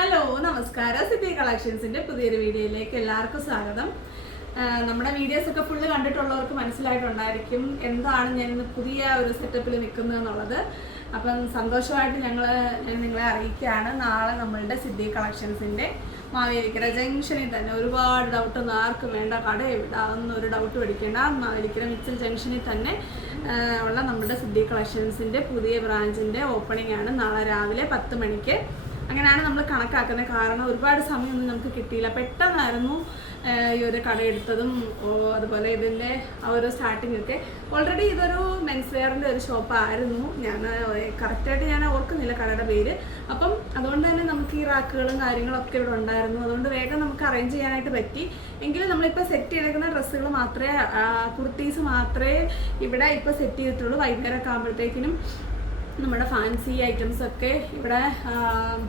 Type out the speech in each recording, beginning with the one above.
Hello നമസ്കാരം. City കളക്ഷൻസിന്റെ പുതിയൊരു വീഡിയോയിലേക്ക് എല്ലാവർക്കും സ്വാഗതം. നമ്മുടെ വീഡിയോസ് ഒക്കെ ഫുള്ള് കണ്ടിട്ടുള്ളവർക്ക് മനസ്സിലായിട്ടുണ്ടായിരിക്കും എന്താണ് ഞാൻ ഇന്ന് പുതിയ ഒരു സെറ്റപ്പിൽ നിൽക്കുന്നത് എന്നുള്ളത്. അപ്പം സന്തോഷമായിട്ട് ഞാൻ നിങ്ങളെ അറിയിക്കുകയാണ്. നാളെ നമ്മളുടെ സിറ്റി കളക്ഷൻസിന്റെ മാവേലിക്കര ജംഗ്ഷനിൽ തന്നെ ഒരുപാട് ഡൗട്ടൊന്നും ആർക്കും വേണ്ട, കട എവിടാന്നൊരു ഡൗട്ട് പഠിക്കേണ്ട. മാവേലിക്കര മിച്ചൽ ജംഗ്ഷനിൽ തന്നെ ഉള്ള നമ്മുടെ സിറ്റി കളക്ഷൻസിന്റെ പുതിയ ബ്രാഞ്ചിന്റെ ഓപ്പണിംഗ് ആണ് നാളെ രാവിലെ 10 മണിക്ക്. അങ്ങനെയാണ് നമ്മൾ കണക്കാക്കുന്നത്. കാരണം ഒരുപാട് സമയമൊന്നും നമുക്ക് കിട്ടിയില്ല, പെട്ടെന്നായിരുന്നു ഈ ഒരു കട എടുത്തതും അതുപോലെ ഇതിൻ്റെ ആ ഒരു സ്റ്റാർട്ടിങ് ഒക്കെ. ഓൾറെഡി ഇതൊരു മെൻസ് വെയറിൻ്റെ ഒരു ഷോപ്പായിരുന്നു. കറക്റ്റായിട്ട് ഞാൻ ഓർക്കുന്നില്ല കടയുടെ പേര്. അപ്പം അതുകൊണ്ട് തന്നെ നമുക്ക് ഈ റാക്കുകളും കാര്യങ്ങളൊക്കെ ഇവിടെ ഉണ്ടായിരുന്നു. അതുകൊണ്ട് വേഗം നമുക്ക് അറേഞ്ച് ചെയ്യാനായിട്ട് പറ്റി. എങ്കിലും നമ്മളിപ്പോൾ സെറ്റ് ചെയ്തേക്കുന്ന ഡ്രസ്സുകൾ മാത്രമേ, കുർത്തീസ് മാത്രമേ ഇവിടെ ഇപ്പോൾ സെറ്റ് ചെയ്തിട്ടുള്ളൂ. വൈകുന്നേരമൊക്കെ ആകുമ്പോഴത്തേക്കിനും നമ്മുടെ ഫാൻസി ഐറ്റംസ് ഒക്കെ ഇവിടെ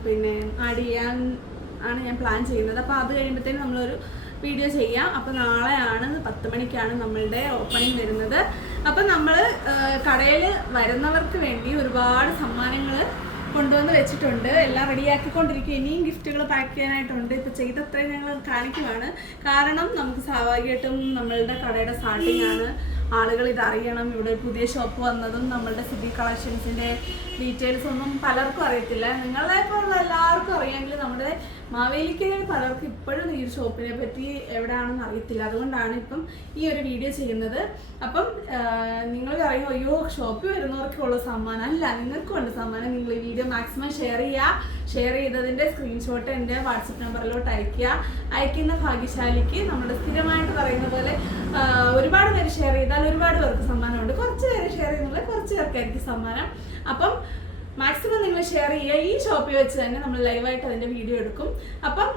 പിന്നെ ആഡ് ചെയ്യാൻ ആണ് ഞാൻ പ്ലാൻ ചെയ്യുന്നത്. അപ്പോൾ അത് കഴിയുമ്പോഴത്തേനും നമ്മളൊരു വീഡിയോ ചെയ്യാം. അപ്പോൾ നാളെയാണ് 10 മണിക്കാണ് നമ്മളുടെ ഓപ്പണിംഗ് വരുന്നത്. അപ്പം നമ്മൾ കടയിൽ വരുന്നവർക്ക് വേണ്ടി ഒരുപാട് സമ്മാനങ്ങൾ കൊണ്ടുവന്ന് വെച്ചിട്ടുണ്ട്. എല്ലാം റെഡിയാക്കിക്കൊണ്ടിരിക്കും. ഇനിയും ഗിഫ്റ്റുകൾ പാക്ക് ചെയ്യാനായിട്ടുണ്ട്. ഇപ്പോൾ ചെയ്തത്രയും ഞങ്ങൾ കാണിക്കുവാണ്. കാരണം നമുക്ക് സ്വാഭാവികമായിട്ടും നമ്മളുടെ കടയുടെ സ്റ്റാർട്ടിംഗ് ആണ്. ആളുകൾ ഇതറിയണം. ഇവിടെ പുതിയ ഷോപ്പ് വന്നതും നമ്മളുടെ സിറ്റി കളക്ഷൻസിൻ്റെ ഡീറ്റെയിൽസ് ഒന്നും പലർക്കും അറിയത്തില്ല. നിങ്ങളെപ്പോലുള്ള എല്ലാവർക്കും അറിയാമെങ്കിൽ നമ്മുടെ മാവേലിക്കരയിൽ പലർക്കും ഇപ്പോഴും ഈ ഒരു ഷോപ്പിനെ പറ്റി എവിടെയാണെന്ന് അറിയത്തില്ല. അതുകൊണ്ടാണ് ഇപ്പം ഈ ഒരു വീഡിയോ ചെയ്യുന്നത്. അപ്പം നിങ്ങൾ പറയും അയ്യോ ഷോപ്പിൽ വരുന്നവർക്കുള്ള സമ്മാനം അല്ല, നിങ്ങൾക്കും ഉണ്ട് സമ്മാനം. നിങ്ങൾ ഈ വീഡിയോ മാക്സിമം ഷെയർ ചെയ്തതിൻ്റെ സ്ക്രീൻഷോട്ട് എൻ്റെ വാട്സപ്പ് നമ്പറിലോട്ട് അയക്കുന്ന ഭാഗ്യശാലിക്ക് നമ്മുടെ സ്ഥിരമായിട്ട് പറയുന്ന പോലെ ഒരുപാട് പേര് ഷെയർ ചെയ്താൽ ഒരുപാട് പേർക്ക് സമ്മാനമുണ്ട്. കുറച്ച് പേര് ഷെയർ ചെയ്യുന്നത് കുറച്ച് പേർക്കായിരിക്കും സമ്മാനം. അപ്പം മാക്സിമം നിങ്ങൾ ഷെയർ ചെയ്യുക. ഈ ഷോപ്പിൽ വെച്ച് തന്നെ നമ്മൾ ലൈവായിട്ട് അതിൻ്റെ വീഡിയോ എടുക്കും. അപ്പം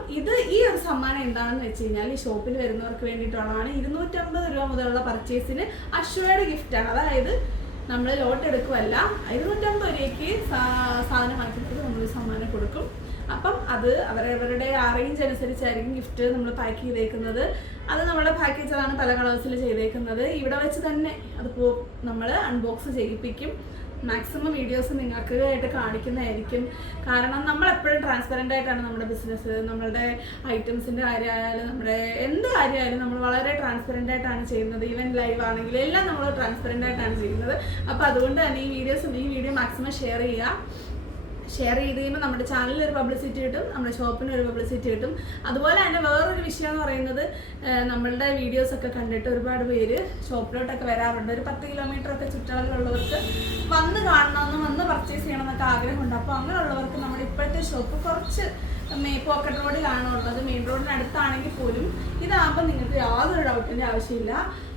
ഈ ഒരു സമ്മാനം എന്താണെന്ന് വെച്ച് കഴിഞ്ഞാൽ ഈ ഷോപ്പിൽ വരുന്നവർക്ക് വേണ്ടിയിട്ടുള്ളതാണ്. 250 രൂപ മുതലുള്ള പർച്ചേസിന് അഷ്വേർഡ് ഗിഫ്റ്റാണ്. അതായത് നമ്മൾ ലോട്ട് എടുക്കുമല്ല, 250 രൂപയ്ക്ക് സാധനം വാങ്ങിക്കുന്നത് നമ്മൾ സമ്മാനം കൊടുക്കും. അപ്പം അത് അവരവരുടെ അറേഞ്ച് അനുസരിച്ചായിരിക്കും ഗിഫ്റ്റ് നമ്മൾ പാക്ക് ചെയ്തേക്കുന്നത്. അത് നമ്മുടെ പാക്കേജാണ് പല കളേഴ്സിൽ ചെയ്തേക്കുന്നത്. ഇവിടെ വെച്ച് തന്നെ അതിപ്പോൾ നമ്മൾ അൺബോക്സ് ചെയ്യിപ്പിക്കും. മാക്സിമം വീഡിയോസ് നിങ്ങൾക്ക് ആയിട്ട് കാണിക്കുന്നതായിരിക്കും. കാരണം നമ്മളെപ്പോഴും ട്രാൻസ്പെറൻ്റ് ആയിട്ടാണ് നമ്മുടെ ബിസിനസ്, നമ്മളുടെ ഐറ്റംസിൻ്റെ കാര്യമായാലും നമ്മുടെ എന്ത് കാര്യമായാലും നമ്മൾ വളരെ ട്രാൻസ്പെറൻ്റ് ആയിട്ടാണ് ചെയ്യുന്നത്. ഈവൻ ലൈവ് ആണെങ്കിൽ എല്ലാം നമ്മൾ ട്രാൻസ്പെറൻ്റ് ആയിട്ടാണ് ചെയ്യുന്നത്. അപ്പോൾ അതുകൊണ്ട് തന്നെ ഈ വീഡിയോ മാക്സിമം ഷെയർ ചെയ്ത് കഴിയുമ്പോൾ നമ്മുടെ ചാനലിൽ ഒരു പബ്ലിസിറ്റി കിട്ടും, നമ്മുടെ ഷോപ്പിന് ഒരു പബ്ലിസിറ്റി കിട്ടും. അതുപോലെ തന്നെ വേറൊരു വിഷയം എന്ന് പറയുന്നത്, നമ്മളുടെ വീഡിയോസൊക്കെ കണ്ടിട്ട് ഒരുപാട് പേര് ഷോപ്പിലോട്ടൊക്കെ വരാറുണ്ട്. ഒരു 10 കിലോമീറ്ററൊക്കെ ചുറ്റളവിലുള്ളവർക്ക് വന്ന് കാണണമെന്നും വന്ന് പർച്ചേസ് ചെയ്യണമെന്നൊക്കെ ആഗ്രഹമുണ്ട്. അപ്പോൾ അങ്ങനെയുള്ളവർക്ക് നമ്മുടെ ഇപ്പോഴത്തെ ഷോപ്പ് കുറച്ച് പോക്കറ്റ് റോഡിലാണ് ഉള്ളത്. മെയിൻ റോഡിനടുത്താണെങ്കിൽ പോലും ഇതാകുമ്പോൾ നിങ്ങൾക്ക് യാതൊരു ഡൗട്ടിൻ്റെ ആവശ്യമില്ല.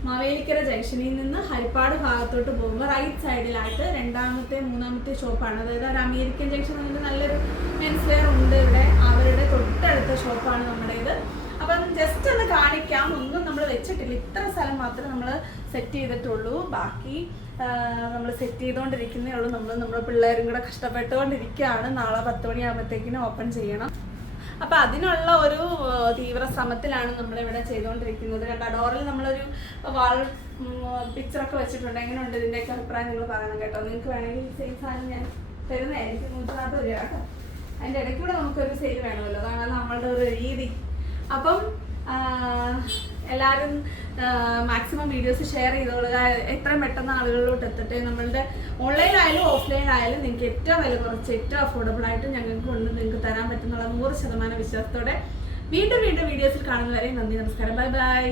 മാവേലിക്കര ജംഗ്ഷനിൽ നിന്ന് ഹരിപ്പാട് ഭാഗത്തോട്ട് പോകുമ്പോൾ റൈറ്റ് സൈഡിലായിട്ട് 2ാമത്തെ 3ാമത്തെ ഷോപ്പാണ്. അതായത് ഒരു അമേരിക്കൻ ജംഗ്ഷൻ എന്ന് നല്ലൊരു മെൻസ് വെയർ ഉണ്ട് ഇവിടെ. അവരുടെ തൊട്ടടുത്ത ഷോപ്പാണ് നമ്മുടേത്. അപ്പം ജസ്റ്റ് ഒന്ന് കാണിക്കാം. ഒന്നും നമ്മൾ വെച്ചിട്ടില്ല, ഇത്ര സ്ഥലം മാത്രമേ നമ്മൾ സെറ്റ് ചെയ്തിട്ടുള്ളൂ. ബാക്കി നമ്മൾ സെറ്റ് ചെയ്തുകൊണ്ടിരിക്കുന്നേ ഉള്ളൂ. നമ്മുടെ പിള്ളേരും കൂടെ കഷ്ടപ്പെട്ടുകൊണ്ടിരിക്കുകയാണ്. നാളെ 10 മണിയാകുമ്പോഴത്തേക്കിനും ഓപ്പൺ ചെയ്യണം. അപ്പം അതിനുള്ള ഒരു തീവ്ര ശ്രമത്തിലാണ് നമ്മളിവിടെ ചെയ്തുകൊണ്ടിരിക്കുന്നത്. ഡോറിൽ നമ്മളൊരു വാൾ പിക്ചറൊക്കെ വെച്ചിട്ടുണ്ട്. എങ്ങനെയുണ്ട് ഇതിൻ്റെയൊക്കെ അഭിപ്രായം നിങ്ങൾ പറയണം കേട്ടോ. നിങ്ങൾക്ക് വേണമെങ്കിൽ സെയിം സാധനം ഞാൻ തരുന്നതായിരിക്കും. 140 രൂപ കേട്ടോ. അതിൻ്റെ ഇടയ്ക്കൂടെ നമുക്കൊരു സെയിൽ വേണമല്ലോ, അതാണ് നമ്മളുടെ ഒരു രീതി. അപ്പം എല്ലാവരും മാക്സിമം വീഡിയോസ് ഷെയർ ചെയ്തോളുക. എത്രയും പെട്ടെന്ന് ആളുകളിലോട്ട് എത്തട്ടെ. നമ്മളുടെ ഓൺലൈനായാലും ഓഫ്ലൈനായാലും നിങ്ങൾക്ക് ഏറ്റവും വില കുറച്ച് ഏറ്റവും അഫോർഡബിൾ ആയിട്ട് നിങ്ങൾക്ക് തരാൻ പറ്റുന്നുള്ള 100% വിശ്വാസത്തോടെ വീണ്ടും വീഡിയോസിൽ കാണുന്നവരെ നന്ദി, നമസ്കാരം, ബൈ ബൈ.